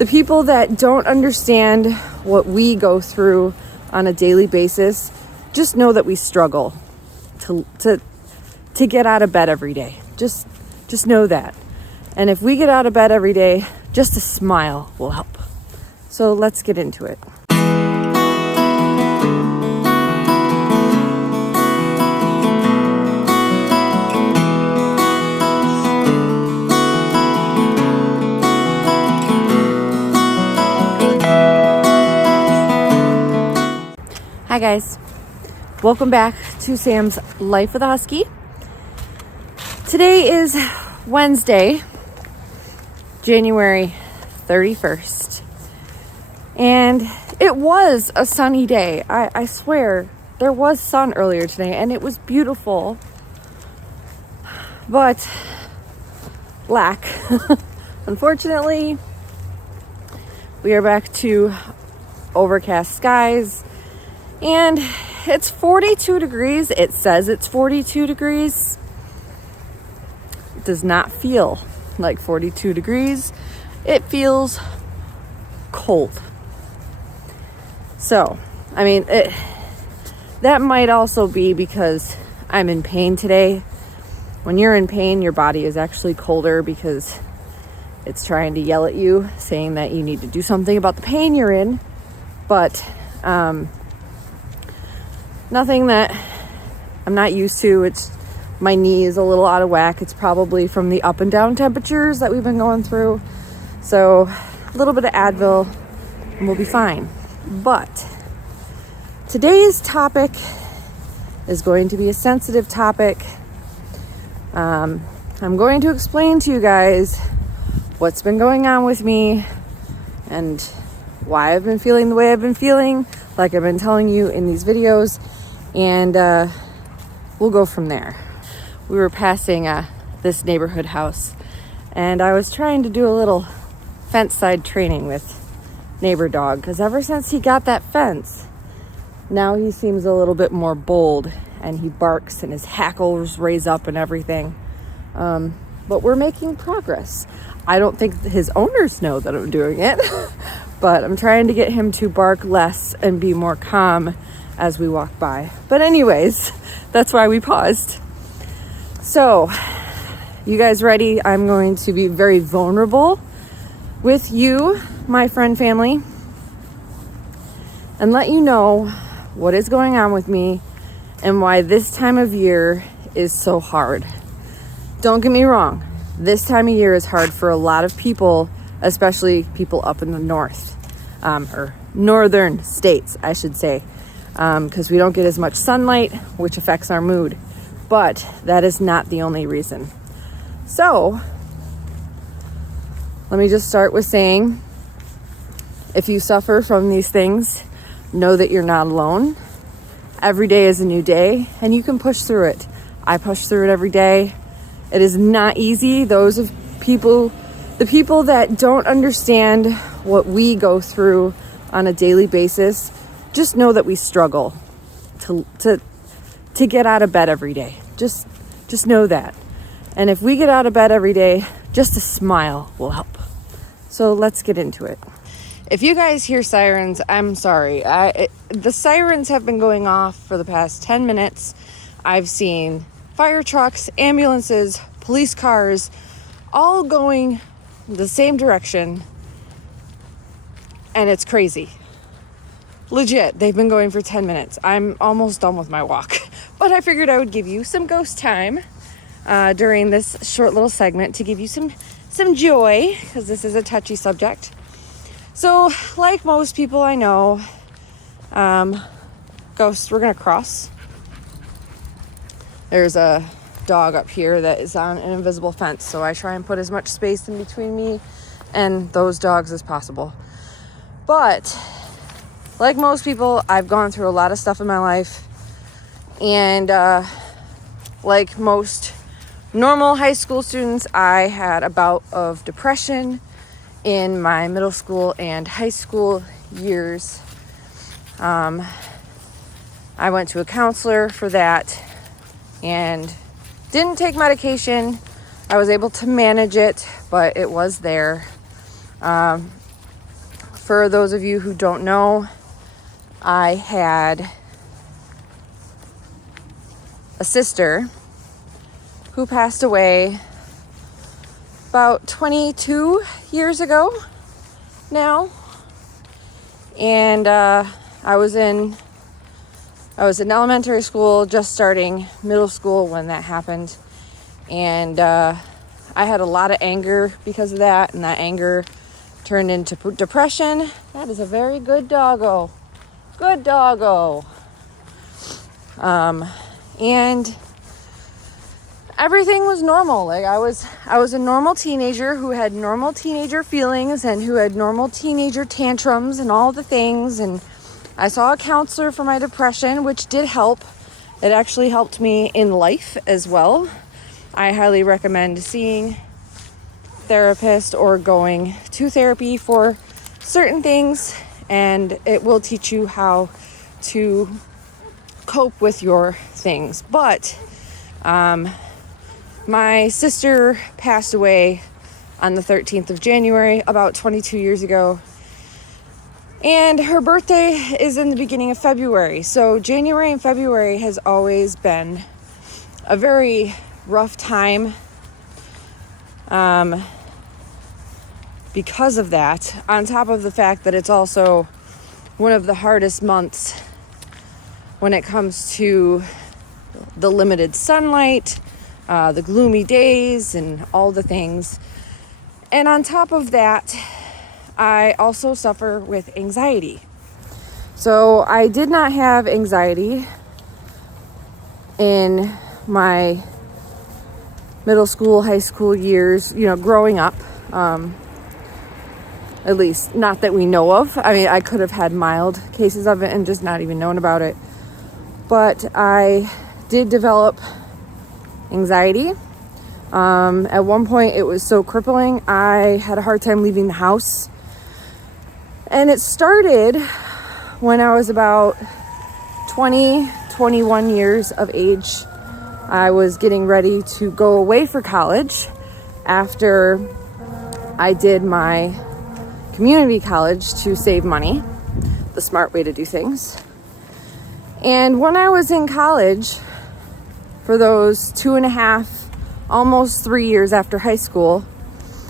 The people that don't understand what we go through on a daily basis just know that we struggle to get out of bed every day. Just know that. And if we get out of bed every day, just a smile will help. So let's get into it. Hi guys, welcome back to Sam's Life with a Husky. Today is Wednesday, January 31st, and it was a sunny day. I swear there was sun earlier today and it was beautiful, but unfortunately, we are back to overcast skies. And it's 42 degrees. It says it's 42 degrees. It does not feel like 42 degrees. It feels cold. So, I mean, that might also be because I'm in pain today. When you're in pain, your body is actually colder because it's trying to yell at you, saying that you need to do something about the pain you're in. But, nothing that I'm not used to. It's my knee is a little out of whack. It's probably from the up and down temperatures that we've been going through. So a little bit of Advil and we'll be fine. But today's topic is going to be a sensitive topic. I'm going to explain to you guys what's been going on with me and why I've been feeling the way I've been feeling, like I've been telling you in these videos. And we'll go from there. We were passing this neighborhood house, and I was trying to do a little fence side training with neighbor dog, because ever since he got that fence, now he seems a little bit more bold, and he barks and his hackles raise up and everything. But we're making progress. I don't think his owners know that I'm doing it, but I'm trying to get him to bark less and be more calm as we walk by. But anyways, that's why we paused. So, you guys ready? I'm going to be very vulnerable with you, my friend family, and let you know what is going on with me and why this time of year is so hard. Don't get me wrong, this time of year is hard for a lot of people, especially people up in the north, or northern states, I should say. Because we don't get as much sunlight, which affects our mood. But that is not the only reason. So, let me just start with saying, if you suffer from these things, know that you're not alone. Every day is a new day, and you can push through it. I push through it every day. It is not easy. The people that don't understand what we go through on a daily basis, just know that we struggle to get out of bed every day. Just know that. And if we get out of bed every day, just a smile will help. So let's get into it. If you guys hear sirens, I'm sorry. The sirens have been going off for the past 10 minutes. I've seen fire trucks, ambulances, police cars, all going the same direction. And it's crazy. Legit, they've been going for 10 minutes. I'm almost done with my walk. But I figured I would give you some ghost time during this short little segment to give you some joy, because this is a touchy subject. So, like most people I know, ghosts, we're going to cross. There's a dog up here that is on an invisible fence, so I try and put as much space in between me and those dogs as possible. But like most people, I've gone through a lot of stuff in my life, and like most normal high school students, I had a bout of depression in my middle school and high school years. I went to a counselor for that and didn't take medication. I was able to manage it, but it was there. For those of you who don't know, I had a sister who passed away about 22 years ago now. And I was in elementary school, just starting middle school when that happened. And I had a lot of anger because of that, and that anger turned into depression. That is a very good doggo. Good doggo. And everything was normal. Like I was a normal teenager who had normal teenager feelings and who had normal teenager tantrums and all the things. And I saw a counselor for my depression, which did help. It actually helped me in life as well. I highly recommend seeing a therapist or going to therapy for certain things, and it will teach you how to cope with your things. But my sister passed away on the 13th of January, about 22 years ago. And her birthday is in the beginning of February. So January and February has always been a very rough time because of that, on top of the fact that it's also one of the hardest months when it comes to the limited sunlight, the gloomy days, and all the things. And on top of that, I also suffer with anxiety. So I did not have anxiety in my middle school, high school years, growing up. At least not that we know of. I mean, I could have had mild cases of it and just not even known about it. But I did develop anxiety. At one point, it was so crippling, I had a hard time leaving the house. And it started when I was about 21 years of age. I was getting ready to go away for college after I did my community college to save money, the smart way to do things. And when I was in college, for those 2.5, almost 3 years after high school,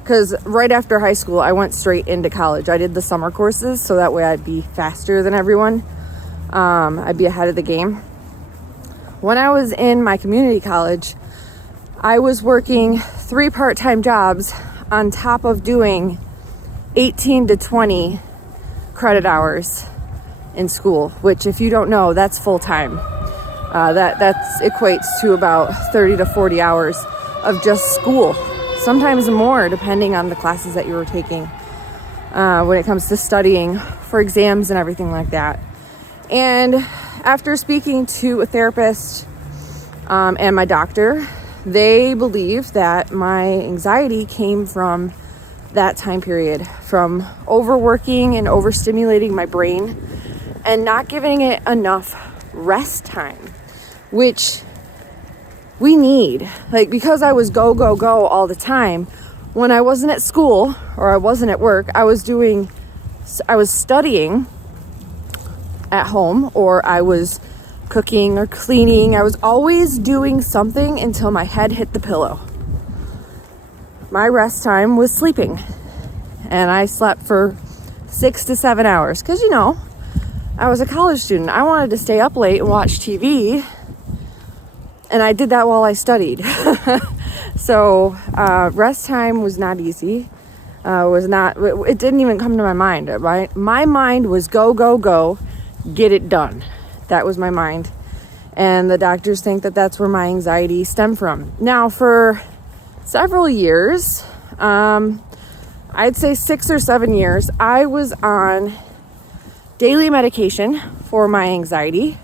because right after high school, I went straight into college. I did the summer courses, so that way I'd be faster than everyone. I'd be ahead of the game. When I was in my community college, I was working 3 part-time jobs on top of doing 18 to 20 credit hours in school, which, if you don't know, that's full-time. That equates to about 30 to 40 hours of just school. Sometimes more, depending on the classes that you were taking when it comes to studying for exams and everything like that. And after speaking to a therapist and my doctor, they believe that my anxiety came from that time period, from overworking and overstimulating my brain and not giving it enough rest time, which we need. Like, because I was go all the time, when I wasn't at school or I wasn't at work, I was studying at home, or I was cooking or cleaning. I was always doing something until my head hit the pillow. My rest time was sleeping, and I slept for 6 to 7 hours because, I was a college student. I wanted to stay up late and watch TV, and I did that while I studied. So rest time was not easy. It didn't even come to my mind, right? My mind was go, get it done. That was my mind. And the doctors think that that's where my anxiety stemmed from. Now, for several years, I'd say 6 or 7 years, I was on daily medication for my anxiety,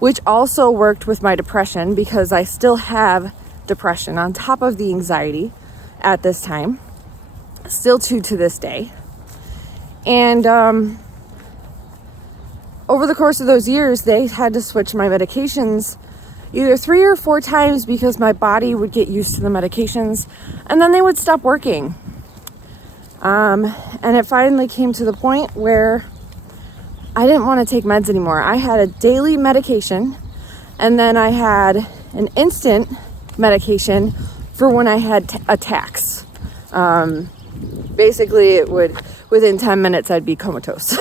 which also worked with my depression because I still have depression on top of the anxiety at this time, still to this day. And over the course of those years, they had to switch my medications either 3 or 4 times because my body would get used to the medications and then they would stop working. And it finally came to the point where I didn't want to take meds anymore. I had a daily medication, and then I had an instant medication for when I had attacks. Basically, it would, within 10 minutes, I'd be comatose.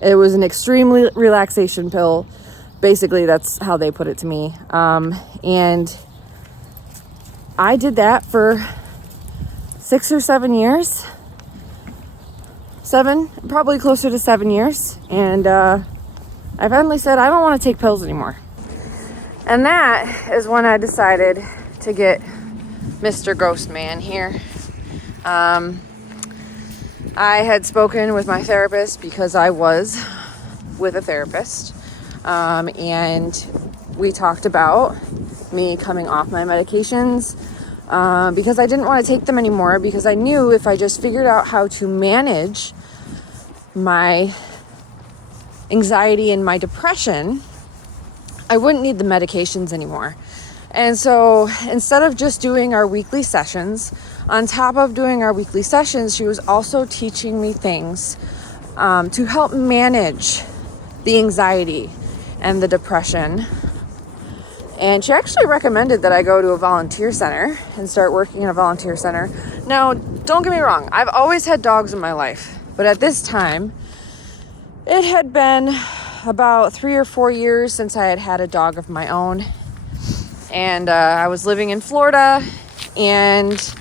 It was an extreme relaxation pill. Basically, that's how they put it to me. And I did that for 6 or 7 years. 7, probably closer to 7 years. And I finally said, I don't want to take pills anymore. And that is when I decided to get Mr. Ghost Man here. I had spoken with my therapist because I was with a therapist. And we talked about me coming off my medications because I didn't want to take them anymore, because I knew if I just figured out how to manage my anxiety and my depression, I wouldn't need the medications anymore. And so instead of just doing our weekly sessions, on top of doing our weekly sessions, she was also teaching me things to help manage the anxiety and the depression. And she actually recommended that I go to a volunteer center and start working in a volunteer center. Now, don't get me wrong, I've always had dogs in my life, but at this time, it had been about 3 or 4 years since I had had a dog of my own. And I was living in Florida, and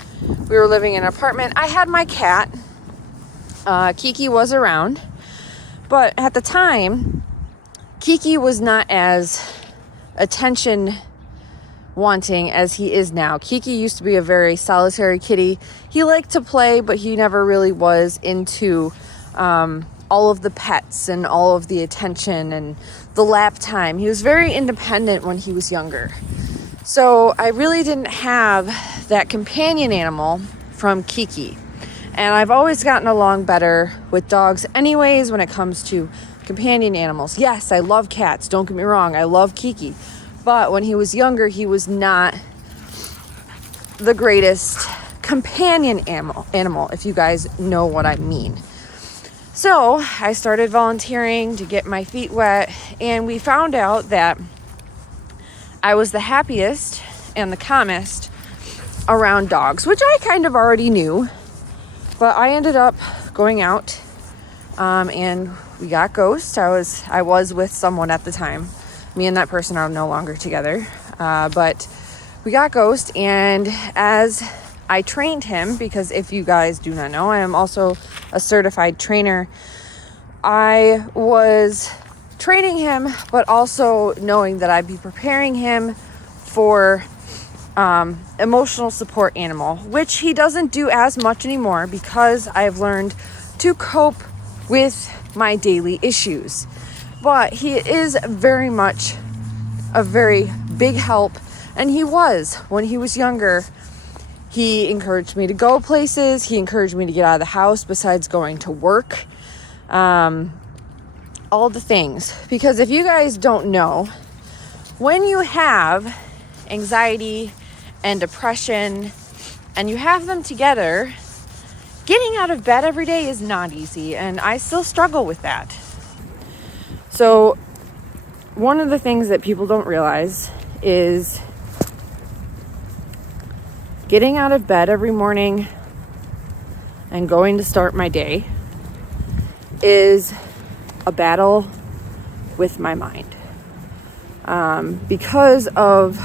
we were living in an apartment. I had my cat. Kiki was around. But at the time, Kiki was not as attention wanting as he is now. Kiki used to be a very solitary kitty. He liked to play, but he never really was into all of the pets and all of the attention and the lap time. He was very independent when he was younger. So I really didn't have that companion animal from Kiki. And I've always gotten along better with dogs anyways when it comes to companion animals. Yes, I love cats. Don't get me wrong. I love Kiki. But when he was younger, he was not the greatest companion animal, if you guys know what I mean. So I started volunteering to get my feet wet, and we found out that I was the happiest and the calmest around dogs, which I kind of already knew. But I ended up going out and we got Ghost. I was with someone at the time. Me and that person are no longer together. But we got Ghost, and as I trained him, because if you guys do not know, I am also a certified trainer. I was training him, but also knowing that I'd be preparing him for emotional support animal, which he doesn't do as much anymore because I've learned to cope with my daily issues. But he is very much a very big help, and he was when he was younger. He encouraged me to go places. He encouraged me to get out of the house besides going to work. All the things. Because if you guys don't know, when you have anxiety and depression and you have them together, getting out of bed every day is not easy, and I still struggle with that. So one of the things that people don't realize is getting out of bed every morning and going to start my day is a battle with my mind. Because of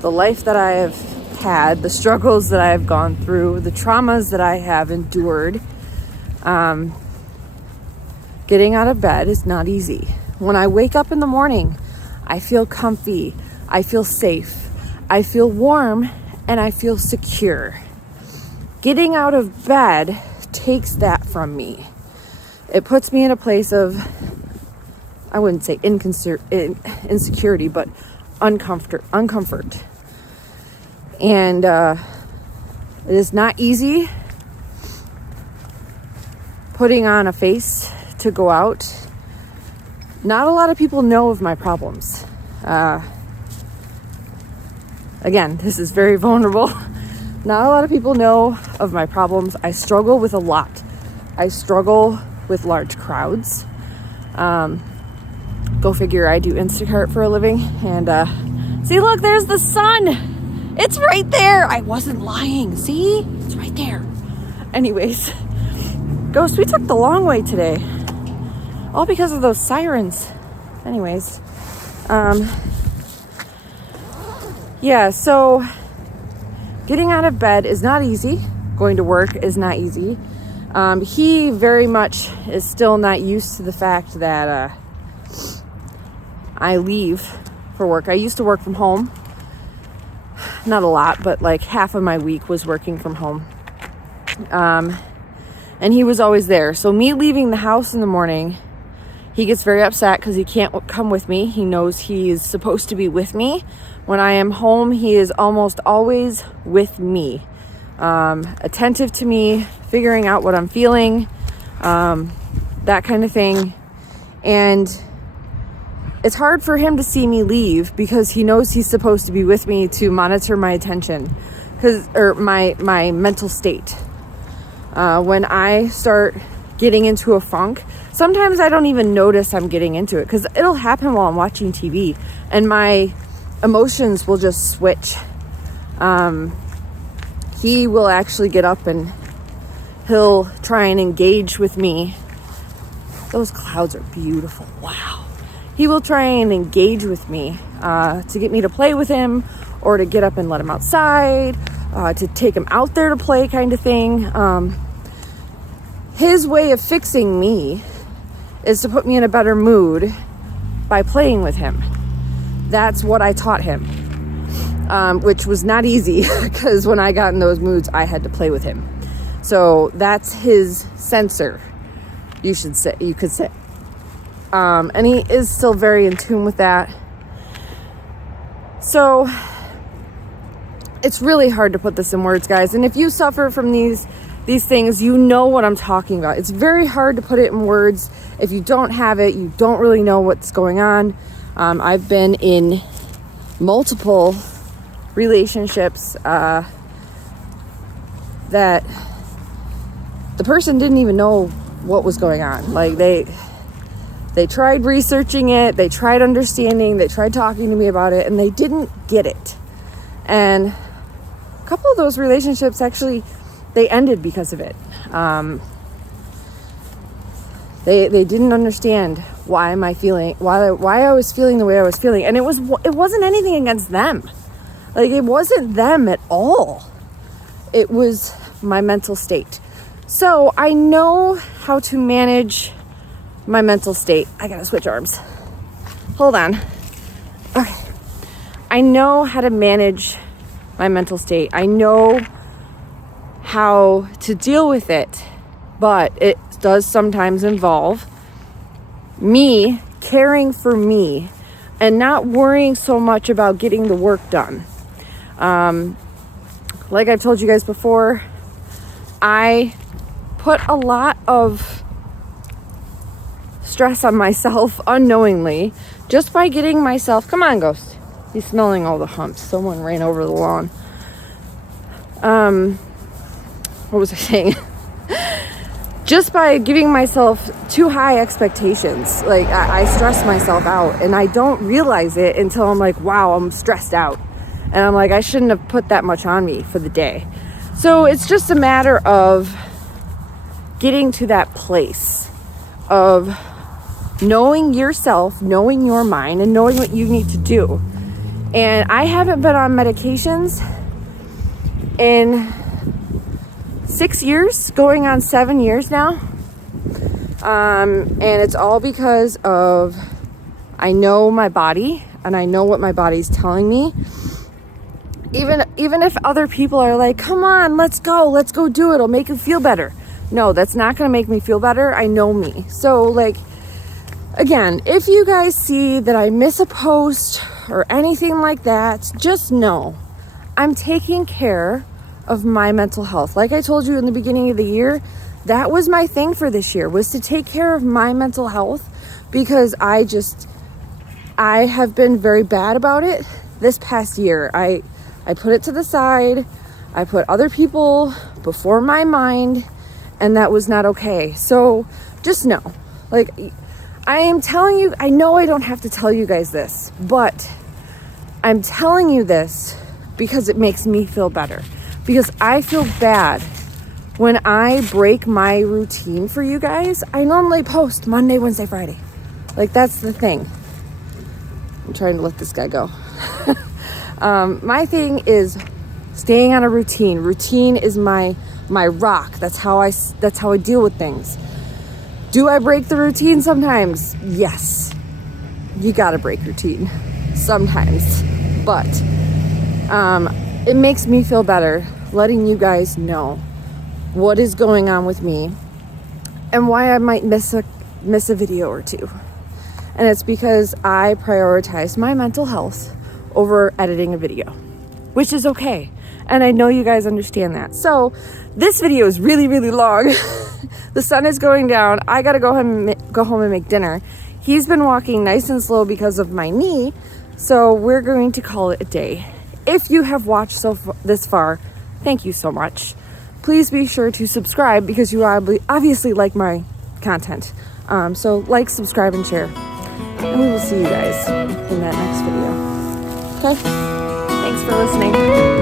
the life that I have had, the struggles that I have gone through, the traumas that I have endured, getting out of bed is not easy. When I wake up in the morning, I feel comfy, I feel safe, I feel warm, and I feel secure. Getting out of bed takes that from me. It puts me in a place of, I wouldn't say insecurity, but uncomfort. And it is not easy putting on a face to go out. Not a lot of people know of my problems. Again, this is very vulnerable, Not a lot of people know of my problems. I struggle with a lot. I struggle with large crowds. Go figure, I do Instacart for a living. And see, look, there's the sun. It's right there. I wasn't lying. See? It's right there. Anyways, Ghost, we took the long way today. All because of those sirens. Anyways, yeah, so getting out of bed is not easy. Going to work is not easy. He very much is still not used to the fact that I leave for work. I used to work from home. Not a lot, but like half of my week was working from home. And he was always there. So me leaving the house in the morning, he gets very upset because he can't come with me. He knows he's supposed to be with me. When I am home, he is almost always with me. Attentive to me, figuring out what I'm feeling, that kind of thing. And it's hard for him to see me leave because he knows he's supposed to be with me to monitor my attention, or my mental state. When I start getting into a funk, sometimes I don't even notice I'm getting into it because it'll happen while I'm watching TV and my emotions will just switch. He will actually get up and he'll try and engage with me. Those clouds are beautiful. Wow. He will try and engage with me to get me to play with him or to get up and let him outside, to take him out there to play, kind of thing. His way of fixing me is to put me in a better mood by playing with him. That's what I taught him, which was not easy because when I got in those moods, I had to play with him. So that's his sensor, you could say. And he is still very in tune with that. So it's really hard to put this in words, guys. And if you suffer from these things, you know what I'm talking about. It's very hard to put it in words. If you don't have it, you don't really know what's going on. I've been in multiple relationships that the person didn't even know what was going on. Like they tried researching it, they tried understanding, they tried talking to me about it, and they didn't get it. And a couple of those relationships actually, they ended because of it. They didn't understand why I was feeling the way I was feeling, and it wasn't anything against them. Like, it wasn't them at all. It was my mental state. So I know how to manage my mental state. I gotta switch arms. Hold on. Okay. I know how to manage my mental state. I know how to deal with it, but it does sometimes involve me caring for me and not worrying so much about getting the work done. Like I've told you guys before, I put a lot of stress on myself unknowingly just by getting myself, come on, Ghost, he's smelling all the humps. Someone ran over the lawn. What was I saying? Just by giving myself too high expectations. Like, I stress myself out and I don't realize it until I'm like, wow, I'm stressed out. And I'm like, I shouldn't have put that much on me for the day. So it's just a matter of getting to that place of knowing yourself, knowing your mind, and knowing what you need to do. And I haven't been on medications in 6 years, going on 7 years now. And it's all because of, I know my body and I know what my body's telling me. Even if other people are like, come on, let's go do it, it'll make you feel better. No, that's not going to make me feel better. I know me. So, like, again, if you guys see that I miss a post or anything like that, just know I'm taking care of my mental health. Like I told you in the beginning of the year, that was my thing for this year, was to take care of my mental health, because I have been very bad about it this past year. I put it to the side. I put other people before my mind, and that was not okay. So just know, like, I am telling you, I know I don't have to tell you guys this, but I'm telling you this because it makes me feel better. Because I feel bad when I break my routine for you guys. I normally post Monday, Wednesday, Friday. Like, that's the thing. I'm trying to let this guy go. My thing is staying on a routine. Routine is my rock. That's how I deal with things. Do I break the routine sometimes? Yes. You gotta break routine sometimes. But it makes me feel better letting you guys know what is going on with me and why I might miss a video or two. And it's because I prioritize my mental health over editing a video, which is okay. And I know you guys understand that. So this video is really, really long. The sun is going down. I gotta go home and make dinner. He's been walking nice and slow because of my knee. So we're going to call it a day. If you have watched this far, thank you so much. Please be sure to subscribe because you obviously like my content. So like, subscribe, and share. And we will see you guys in that next video. Okay? Thanks for listening.